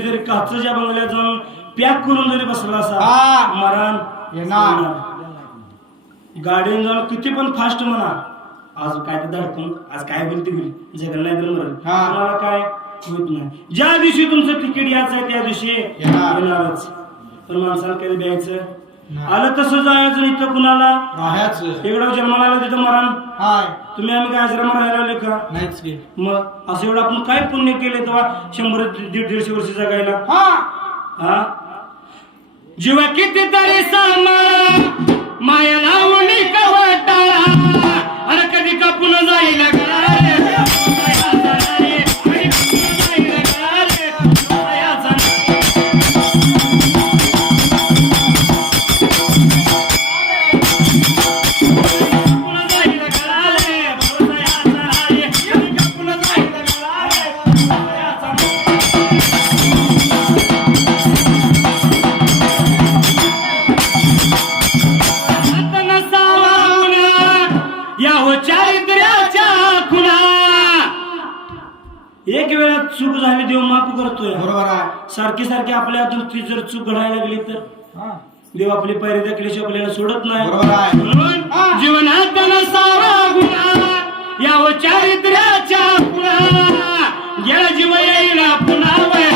व्यक्ती जरी काचच्या बंगल्यात जाऊन पॅक करून जरी बसला असा मरण येणार. गाडीने जाऊन किती पण फास्ट म्हणा, आज काय तर धडकून आज काय होईल ते होईल, जगल नाही तर मरण. तुम्हाला काय होत नाही. ज्या दिवशी तुमचं तिकीट यायचं आहे त्या दिवशी येणारच. पण माणसाला कधी द्यायचं आलं तसं जायचं, इथं कुणाला इकडं जन्माला आलं तिथं मरण. तुम्ही आम्ही काय आश्रम राहायला आले का नाहीच. मग असं एवढं आपण काय पुण्य केले तेव्हा 100-150 वर्ष जगायला. हा जीवा कितीतरी सांभाळा माया लावणी कवटाळा, अरे कधी कापून जाईल एक वेळा चूक झाली देव माफ करतोय. बरोबर आहे. सारखी सारखी आपल्या हातून ती जर चूक घडायला लागली तर देव आपली पायरी दाखल्याशिवाय आपल्याला सोडत नाही. म्हणून जीवनात नसावा गुन्हा या चारित्र्याच्या पुन्हा गेला जीव येईल पुन्हा पुन्हा